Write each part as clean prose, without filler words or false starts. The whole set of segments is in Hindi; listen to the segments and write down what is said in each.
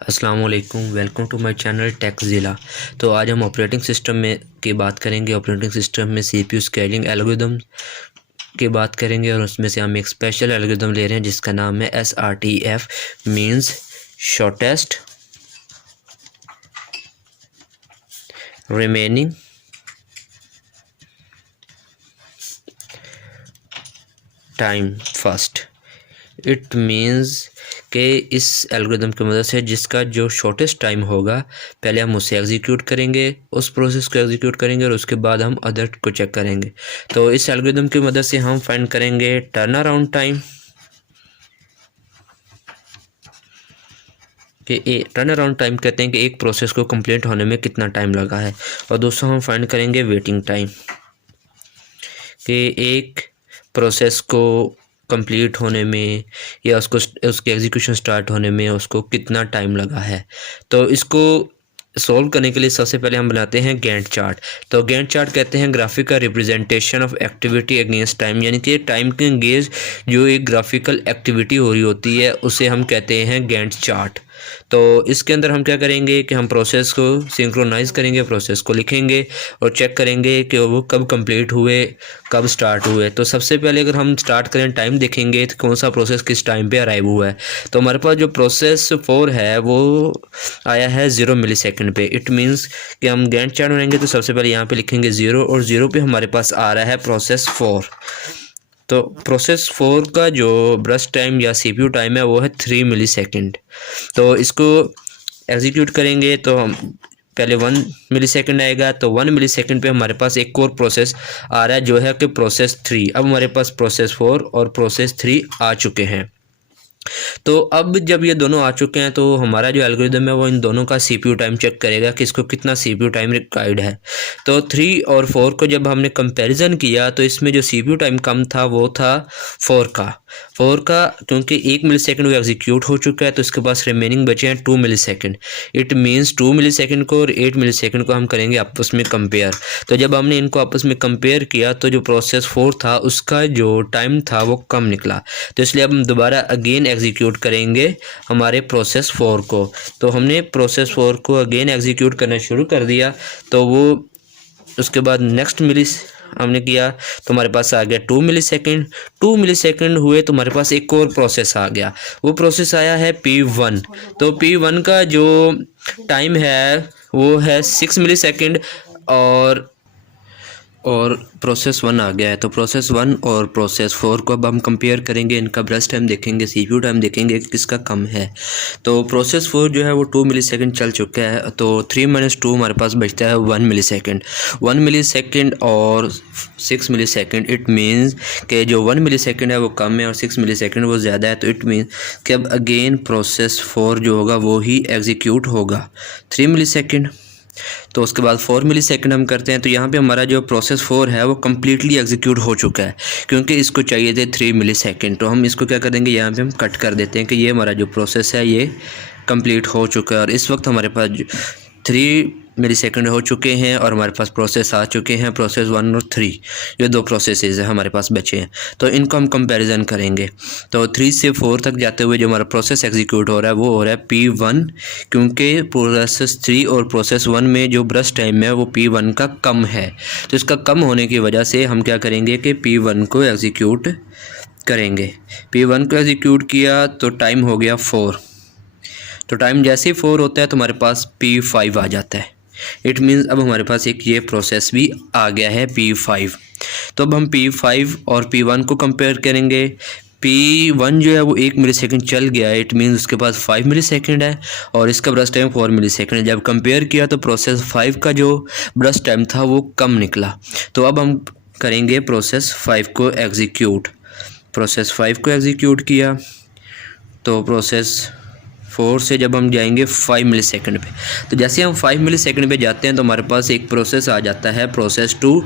अस्सलाम वालेकुम, वेलकम टू माय चैनल टेकज़िला। तो आज हम ऑपरेटिंग सिस्टम में की बात करेंगे। ऑपरेटिंग सिस्टम में सीपीयू स्केलिंग एल्गोरिदम की बात करेंगे और उसमें से हम एक स्पेशल एल्गोरिदम ले रहे हैं जिसका नाम है SRTF, means shortest remaining time first. It means कि इस एल्गोरिदम की मदद से जिसका जो शॉर्टेस्ट टाइम होगा पहले हम उसे एग्जीक्यूट करेंगे, उस प्रोसेस को एग्जीक्यूट करेंगे और उसके बाद हम अदर को चेक करेंगे। तो इस एल्गोरिदम की मदद से हम फाइंड करेंगे टर्न अराउंड टाइम कि टर्न अराउंड टाइम कहते हैं कि एक प्रोसेस को कंप्लीट होने में कितना टाइम लगा है। और दोस्तों हम फाइंड करेंगे वेटिंग टाइम कि एक प्रोसेस को कंप्लीट होने में या उसके एग्जीक्यूशन स्टार्ट होने में उसको कितना टाइम लगा है। तो इसको सॉल्व करने के लिए सबसे पहले हम बनाते हैं गैंट चार्ट। तो गैंट चार्ट कहते हैं graphical representation of activity against time, यानी कि टाइम के अगेंस्ट जो एक ग्राफिकल एक्टिविटी हो रही होती है उसे हम कहते हैं गैंट चार्ट। तो इसके अंदर हम क्या करेंगे कि हम प्रोसेस को सिंक्रोनाइज़ करेंगे, प्रोसेस को लिखेंगे और चेक करेंगे कि वो कब कंप्लीट हुए, कब स्टार्ट हुए। तो सबसे पहले अगर हम स्टार्ट करें टाइम देखेंगे तो कौन सा प्रोसेस किस टाइम पे अराइव हुआ है। तो हमारे पास जो प्रोसेस 4 है वो आया है 0 मिली सेकेंड पे। इट मीन्स कि हम गैंट चार्ट बनाएंगे तो सबसे पहले यहाँ पे लिखेंगे 0 और 0 पे हमारे पास आ रहा है प्रोसेस 4। तो प्रोसेस 4 का जो ब्रस्ट टाइम या सीपीयू टाइम है वो है 3 मिली सेकेंड। तो इसको एग्जीक्यूट करेंगे तो हम पहले 1 मिली सेकेंड आएगा, तो 1 मिली सेकेंड पर हमारे पास एक और प्रोसेस आ रहा है जो है कि प्रोसेस 3। अब हमारे पास प्रोसेस 4 और प्रोसेस 3 आ चुके हैं। तो अब जब ये दोनों आ चुके हैं तो हमारा जो एल्गोरिदम है वो इन दोनों का सीपीयू टाइम चेक करेगा कि इसको कितना सीपीयू टाइम रिक्वायर्ड है। तो 3 और 4 को जब हमने कंपैरिजन किया तो इसमें जो सीपीयू टाइम कम था वो था 4 का क्योंकि 1 मिली सेकेंड वो एग्जीक्यूट हो चुका है तो इसके पास रिमेनिंग बचे हैं 2 millisecond. It means 2 millisecond को और 8 मिली सेकेंड को हम करेंगे आपस में कंपेयर। तो जब हमने इनको आपस में कंपेयर किया तो जो प्रोसेस 4 था उसका जो टाइम था वो कम निकला। तो इसलिए अब हम दोबारा अगेन एग्जीक्यूट करेंगे हमारे प्रोसेस 4 को। तो हमने प्रोसेस 4 को अगेन एग्जीक्यूट करना शुरू कर दिया। तो वो उसके बाद नेक्स्ट मिली हमने किया तो हमारे पास आ गया 2 मिली सेकेंड। 2 मिली सेकेंड हुए तो हमारे पास एक और प्रोसेस आ गया, वो प्रोसेस आया है P1। तो P1 का जो टाइम है वो है 6 मिली सेकेंड और प्रोसेस 1 आ गया है। तो प्रोसेस 1 और प्रोसेस 4 को अब हम कंपेयर करेंगे, इनका ब्रस्ट टाइम देखेंगे, सीपीयू टाइम देखेंगे किसका कम है। तो प्रोसेस 4 जो है वो 2 मिली सेकेंड चल चुका है, तो 3 - 2 हमारे पास बचता है 1 मिली सेकेंड। 1 मिली सेकेंड और 6 मिली सेकेंड, इट मीन्स कि जो 1 मिली सेकेंड है वो कम है और 6 मिली सेकेंड वो ज़्यादा है। तो इट मीन्स कि अब अगेन प्रोसेस 4 जो होगा वो ही एग्जीक्यूट होगा 3 मिली सेकेंड। तो उसके बाद 4 मिली सेकेंड हम करते हैं तो यहाँ पे हमारा जो प्रोसेस 4 है वो कम्प्लीटली एग्जीक्यूट हो चुका है क्योंकि इसको चाहिए थे 3 मिली सेकेंड। तो हम इसको क्या करेंगे, यहाँ पे हम कट कर देते हैं कि ये हमारा जो प्रोसेस है ये कंप्लीट हो चुका है और इस वक्त हमारे पास 3 मिली सेकेंड हो चुके हैं और हमारे पास प्रोसेस आ चुके हैं, प्रोसेस 1 और 3, ये 2 प्रोसेसेस हैं हमारे पास बचे हैं। तो इनको हम कंपैरिजन करेंगे। तो 3 से 4 तक जाते हुए जो हमारा प्रोसेस एग्जीक्यूट हो रहा है वो हो रहा है P1 क्योंकि प्रोसेस 3 और प्रोसेस 1 में जो ब्रस्ट टाइम है वो P1 का कम है। तो इसका कम होने की वजह से हम क्या करेंगे कि P1 को एग्जीक्यूट करेंगे। P1 को एग्जीक्यूट किया तो टाइम हो गया 4। तो टाइम जैसे ही 4 होता है तो हमारे पास P5 आ जाता है। इट मीन्स अब हमारे पास एक ये प्रोसेस भी आ गया है P5। तो अब हम P5 और P1 को कंपेयर करेंगे। P1 जो है वो 1 मिली सेकेंड चल गया है, इट मीन्स उसके पास 5 मिली सेकेंड है और इसका ब्रस्ट टाइम 4 मिली सेकेंड है। जब कंपेयर किया तो प्रोसेस 5 का जो ब्रस्ट टाइम था वो कम निकला। तो अब हम करेंगे प्रोसेस 5 को एग्जीक्यूट। प्रोसेस 5 को एग्जीक्यूट किया तो प्रोसेस 4 से जब हम जाएंगे 5 मिली सेकेंड पे, तो जैसे हम 5 मिली सेकेंड पे जाते हैं तो हमारे पास एक प्रोसेस आ जाता है प्रोसेस 2।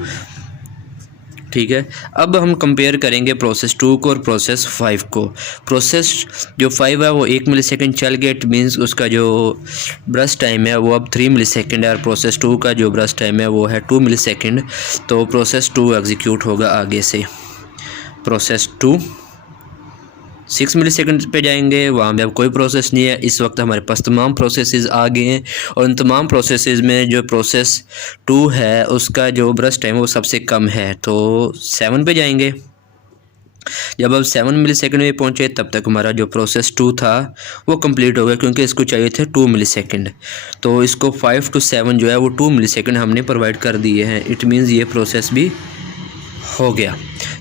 ठीक है, अब हम कंपेयर करेंगे प्रोसेस 2 को और प्रोसेस 5 को। प्रोसेस जो 5 है वो 1 मिली सेकेंड चल गया, इट मीन्स उसका जो ब्रस्ट टाइम है वो अब 3 मिली सेकेंड है और प्रोसेस 2 का जो ब्रस्ट टाइम है वो है 2 मिली सेकेंड। तो प्रोसेस 2 एग्जीक्यूट होगा आगे से। प्रोसेस 2 6 मिली सेकेंड पे जाएंगे, वहाँ पे अब कोई प्रोसेस नहीं है। इस वक्त हमारे पास तमाम प्रोसेसेस आ गए हैं और उन तमाम प्रोसेसेस में जो प्रोसेस 2 है उसका जो ब्रश टाइम वो सबसे कम है, तो 7 पे जाएंगे। जब अब 7 मिली सेकेंड में पहुँचे तब तक हमारा जो प्रोसेस 2 था वो कंप्लीट हो गया, क्योंकि इसको चाहिए थे 2 मिली सेकेंड। तो इसको 5 to 7 जो है वो 2 मिली सेकेंड हमने प्रोवाइड कर दिए हैं। इट मीन्स ये प्रोसेस भी हो गया।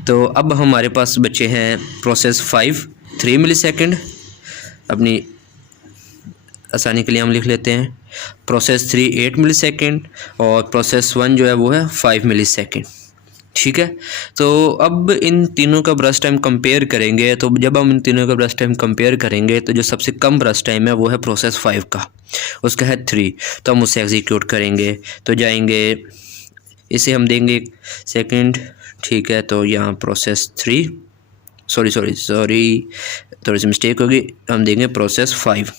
तो अब हमारे पास बचे हैं प्रोसेस 5 3 मिली सेकेंड। अपनी आसानी के लिए हम लिख लेते हैं प्रोसेस 3 8 मिली सेकेंड और प्रोसेस 1 जो है वो है 5 मिली सेकेंड। ठीक है, तो अब इन तीनों का ब्रश टाइम कंपेयर करेंगे। तो जब हम इन तीनों का ब्रश टाइम कंपेयर करेंगे तो जो सबसे कम ब्रश टाइम है वो है प्रोसेस 5 का, उसका है 3। तो हम उसे एग्जीक्यूट करेंगे। तो जाएंगे, इसे हम देंगे सेकंड। ठीक है, तो यहाँ प्रोसेस 3 सॉरी थोड़ी सी मिस्टेक होगी, हम देंगे प्रोसेस 5।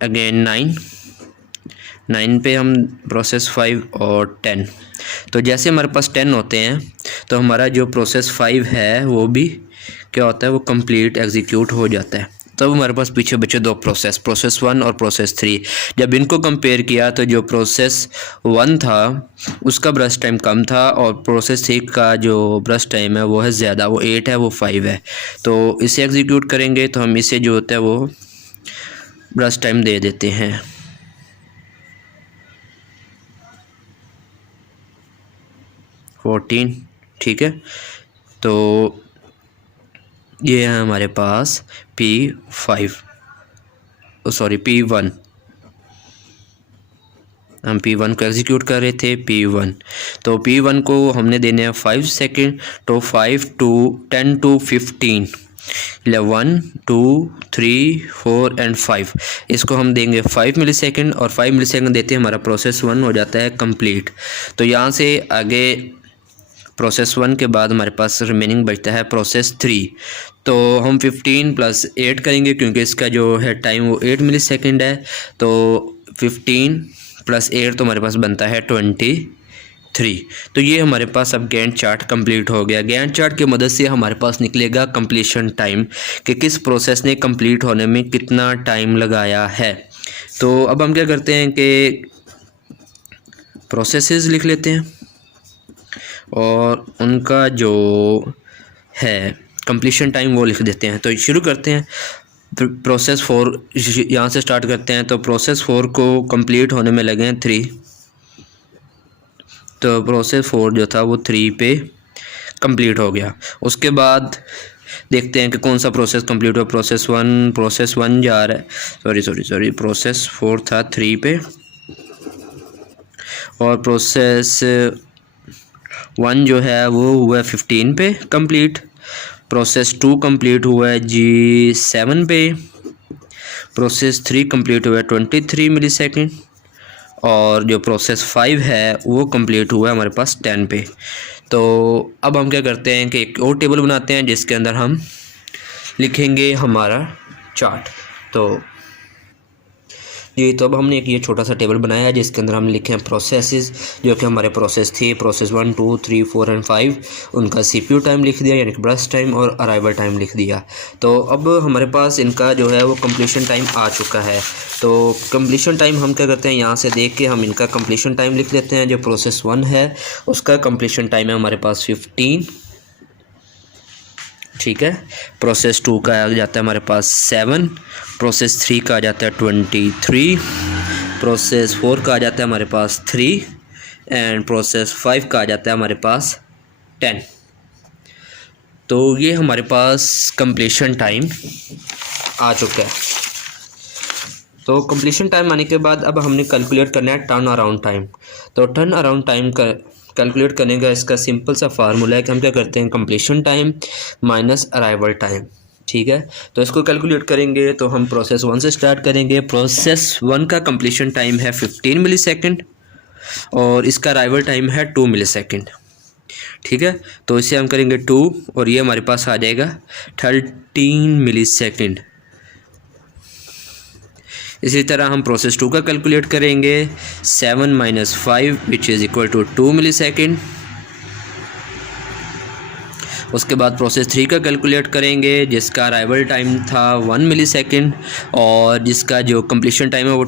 अगेन 9 पे हम प्रोसेस 5 और 10। तो जैसे हमारे पास 10 होते हैं तो हमारा जो प्रोसेस 5 है वो भी क्या होता है, वो कंप्लीट एग्जीक्यूट हो जाता है। तब हमारे पास पीछे बचे दो प्रोसेस 1 और प्रोसेस 3। जब इनको कंपेयर किया तो जो प्रोसेस 1 था उसका ब्रश टाइम कम था और प्रोसेस 3 का जो ब्रश टाइम है वो है ज़्यादा, वो 8 है, वो 5 है। तो इसे एग्जीक्यूट करेंगे तो हम इसे जो होता है वो ब्रश टाइम दे देते हैं 14। ठीक है, तो ये है हमारे पास P1। हम P1 को एग्जीक्यूट कर रहे थे P1। तो P1 को हमने देने हैं 5 सेकेंड। तो 5 to 10 to 15 11 2 3 4 एंड 5, इसको हम देंगे 5 मिली सेकेंड और 5 मिली सेकेंड देते हैं हमारा प्रोसेस 1 हो जाता है कंप्लीट। तो यहाँ से आगे प्रोसेस 1 के बाद हमारे पास रिमेनिंग बचता है प्रोसेस 3। तो हम 15 + 8 करेंगे क्योंकि इसका जो है टाइम वो 8 मिली सेकेंड है। तो 15 + 8 तो हमारे पास बनता है 23। तो ये हमारे पास अब गैंट चार्ट कंप्लीट हो गया। गैंट चार्ट की मदद से हमारे पास निकलेगा कंप्लीशन टाइम कि किस प्रोसेस ने कंप्लीट होने में कितना टाइम लगाया है। तो अब हम क्या करते हैं कि प्रोसेसेस लिख लेते हैं और उनका जो है कंप्लीशन टाइम वो लिख देते हैं। तो शुरू करते हैं प्रोसेस 4, यहाँ से स्टार्ट करते हैं। तो प्रोसेस 4 को कंप्लीट होने में लगे हैं 3। तो प्रोसेस 4 जो था वो 3 पे कंप्लीट हो गया। उसके बाद देखते हैं कि कौन सा प्रोसेस कंप्लीट हुआ। प्रोसेस 1 जा रहा है, सॉरी प्रोसेस 4 था 3 पे और प्रोसेस 1 जो है वो हुआ है 15 पे कंप्लीट। प्रोसेस 2 कंप्लीट हुआ है जी 7 पे। प्रोसेस 3 कंप्लीट हुआ है 23 मिली सेकेंड और जो प्रोसेस 5 है वो कंप्लीट हुआ है हमारे पास 10 पे। तो अब हम क्या करते हैं कि एक और टेबल बनाते हैं जिसके अंदर हम लिखेंगे हमारा चार्ट। तो जी, तो अब हमने एक ये छोटा सा टेबल बनाया है जिसके अंदर हम लिखे हैं प्रोसेसेस, जो कि हमारे प्रोसेस थे प्रोसेस 1 2 3 4 एंड 5, उनका CPU टाइम लिख दिया, यानी कि ब्रश टाइम और अराइवल टाइम लिख दिया। तो अब हमारे पास इनका जो है वो कंप्लीशन टाइम आ चुका है। तो कंप्लीशन टाइम हम क्या करते हैं, यहाँ से देख के हम इनका कंप्लीशन टाइम लिख लेते हैं। जो प्रोसेस 1 है उसका कंप्लीशन टाइम है हमारे पास 15। ठीक है, प्रोसेस 2 का आ जाता है हमारे पास 7, प्रोसेस 3 का आ जाता है 23, प्रोसेस 4 का आ जाता है हमारे पास 3 एंड प्रोसेस 5 का आ जाता है हमारे पास 10। तो ये हमारे पास कंप्लीशन टाइम आ चुका है। तो कंप्लीशन टाइम आने के बाद अब हमने कैलकुलेट करना है टर्न अराउंड टाइम। तो टर्न अराउंड टाइम का कैलकुलेट करने का इसका सिंपल सा फार्मूला है कि हम क्या करते हैं, completion time minus arrival time. ठीक है, तो इसको कैलकुलेट करेंगे तो हम प्रोसेस 1 से स्टार्ट करेंगे। प्रोसेस 1 का कंप्लीशन टाइम है 15 मिली सेकेंड और इसका अराइवल टाइम है 2 मिली सेकेंड। ठीक है, तो इसे हम करेंगे 2 और ये हमारे पास आ जाएगा 13 मिली सेकेंड। इसी तरह हम प्रोसेस 2 का कैलकुलेट करेंगे 7 - 5 which is equal to 2 millisecond उसके बाद प्रोसेस 3 का कैलकुलेट करेंगे जिसका अराइवल टाइम था 1 मिलीसेकंड और जिसका जो कंप्लीशन टाइम है वो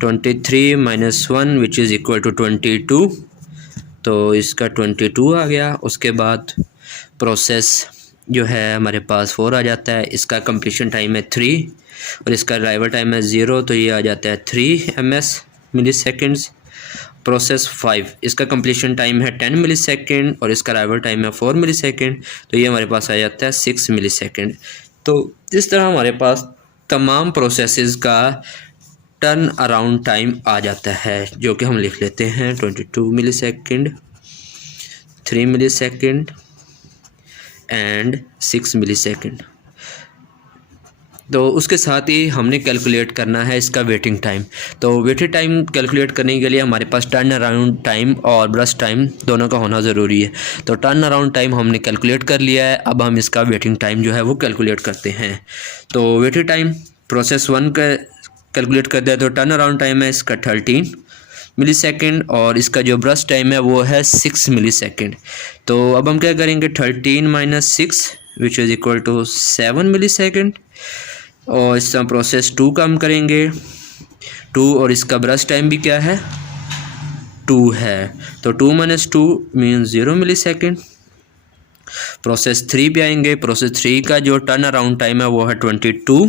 23 minus 1 which is equal to 22, तो इसका 22 आ गया। उसके बाद प्रोसेस जो है हमारे पास 4 आ जाता है, इसका कंप्लीशन टाइम है 3 और इसका अराइवल टाइम है 0, तो ये आ जाता है 3 मिली सेकेंड्स। प्रोसेस 5 इसका कंप्लीशन टाइम है 10 मिली सेकेंड और इसका अराइवल टाइम है 4 मिली सेकेंड, तो ये हमारे पास आ जाता है 6 मिली सेकेंड। तो इस तरह हमारे पास तमाम प्रोसेसेस का टर्न अराउंड टाइम आ जाता है, जो कि हम लिख लेते हैं 22 millisecond, 3 millisecond and 6 millisecond. तो उसके साथ ही हमने कैलकुलेट करना है इसका वेटिंग टाइम। तो वेटिंग टाइम कैलकुलेट करने के लिए हमारे पास टर्न अराउंड टाइम और ब्रस्ट टाइम दोनों का होना ज़रूरी है। तो टर्न अराउंड टाइम हमने कैलकुलेट कर लिया है, अब हम इसका वेटिंग टाइम जो है वो कैलकुलेट करते हैं। तो वेटिंग टाइम प्रोसेस 1 का कैलकुलेट कर दिया, तो टर्न अराउंड टाइम है इसका 13 मिली सेकेंड और इसका जो ब्रस्ट टाइम है वो है 6 मिली सेकेंड। तो अब हम क्या करेंगे, 13 minus 6 which is equal to 7 millisecond और इस तरह प्रोसेस 2 का हम करेंगे 2 और इसका ब्रस्ट टाइम भी क्या है 2 है, तो 2 माइनस 2 मीन्स 0 मिली सेकेंड। प्रोसेस 3 पे आएंगे, प्रोसेस 3 का जो टर्न अराउंड टाइम है वो है 22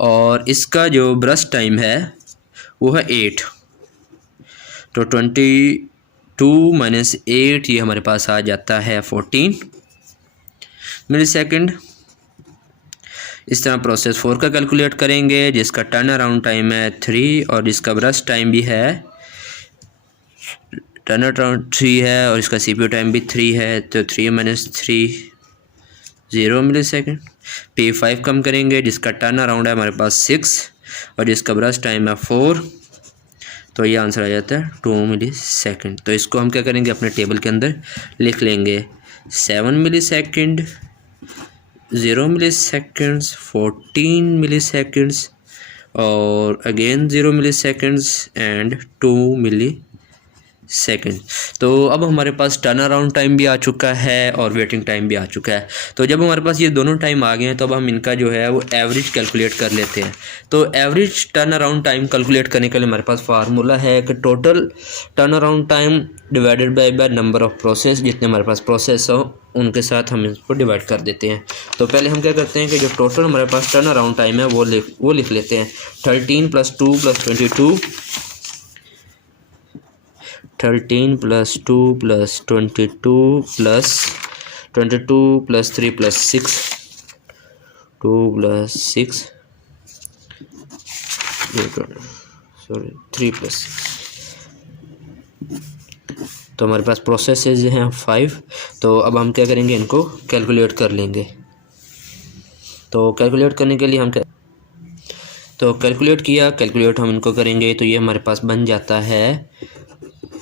और इसका जो ब्रस्ट टाइम है वो है 8, तो 22 माइनस 8 ये हमारे पास आ जाता है 14 मिली सेकेंड। इस तरह प्रोसेस 4 का कैलकुलेट करेंगे जिसका टर्न अराउंड टाइम है 3 और जिसका ब्रस्ट टाइम भी है टर्न अराउंड 3 है और इसका CPU टाइम भी 3 है, तो 3 माइनस 3 0 मिली सेकेंड। P5 कम करेंगे जिसका टर्न अराउंड है हमारे पास 6 और जिसका ब्रस्ट टाइम है 4, तो ये आंसर आ जाता है 2 मिली सेकेंड। तो इसको हम क्या करेंगे अपने टेबल के अंदर लिख लेंगे 7 millisecond, 0 milliseconds, 14 milliseconds और again 0 milliseconds and 2 millisecond. तो अब हमारे पास टर्न अराउंड टाइम भी आ चुका है और वेटिंग टाइम भी आ चुका है। तो जब हमारे पास ये दोनों टाइम आ गए हैं तो अब हम इनका जो है वो एवरेज कैलकुलेट कर लेते हैं। तो average turn around time calculate करने के लिए हमारे पास फार्मूला है कि total turn around time divided by number of process, जितने हमारे पास प्रोसेस हो उनके साथ हम इसको डिवाइड कर देते हैं। तो पहले हम क्या करते हैं कि जो टोटल हमारे पास टर्न अराउंड टाइम है वो लिख लेते हैं 13 + 2 + 22, 13 + 2 + 22 + 22 + 3 + 6, 2 + 6 3 + 6, तो हमारे पास प्रोसेसेस हैं 5। तो अब हम क्या करेंगे, इनको कैलकुलेट कर लेंगे। तो कैलकुलेट करने के लिए हम कैलकुलेट किया, कैलकुलेट हम इनको करेंगे तो ये हमारे पास बन जाता है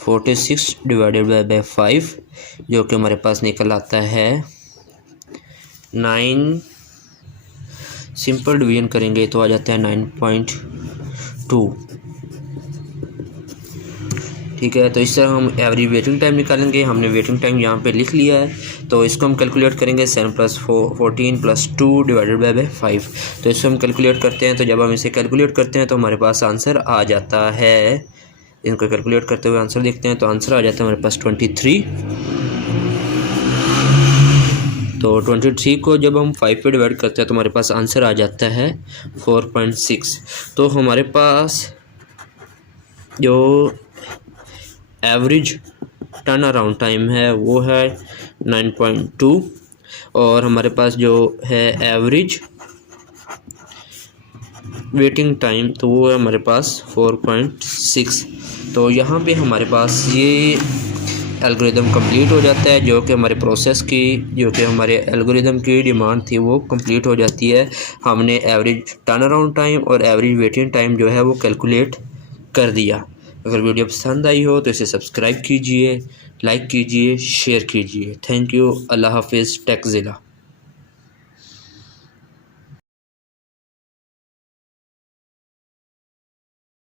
46 / 5, जो कि हमारे पास निकल आता है 9। सिंपल डिवीजन करेंगे तो आ जाता है 9.2। ठीक है, तो इस तरह हम एवरेज वेटिंग टाइम निकालेंगे। हमने वेटिंग टाइम यहाँ पे लिख लिया है, तो इसको हम कैलकुलेट करेंगे 7 + 14 + 2 / 5। तो इसको हम कैलकुलेट करते हैं, तो जब हम इसे कैलकुलेट करते हैं तो हमारे पास आंसर आ जाता है। इनको कैलकुलेट करते हुए आंसर देखते हैं, तो आंसर आ जाता है हमारे पास 23। तो 23 को जब हम 5 पे डिवाइड करते हैं तो हमारे पास आंसर आ जाता है 4.6। तो हमारे पास जो एवरेज टर्न अराउंड टाइम है वो है 9.2 और हमारे पास जो है एवरेज वेटिंग टाइम तो वो है हमारे पास 4.6। तो यहाँ पे हमारे पास ये एल्गोरिदम कंप्लीट हो जाता है, जो कि हमारे प्रोसेस की, जो कि हमारे एल्गोरिदम की डिमांड थी वो कंप्लीट हो जाती है। हमने एवरेज टर्न अराउंड टाइम और एवरेज वेटिंग टाइम जो है वो कैलकुलेट कर दिया। अगर वीडियो पसंद आई हो तो इसे सब्सक्राइब कीजिए, लाइक कीजिए, शेयर कीजिए। Thank you. अल्लाह हाफिज़। टेकज़िला।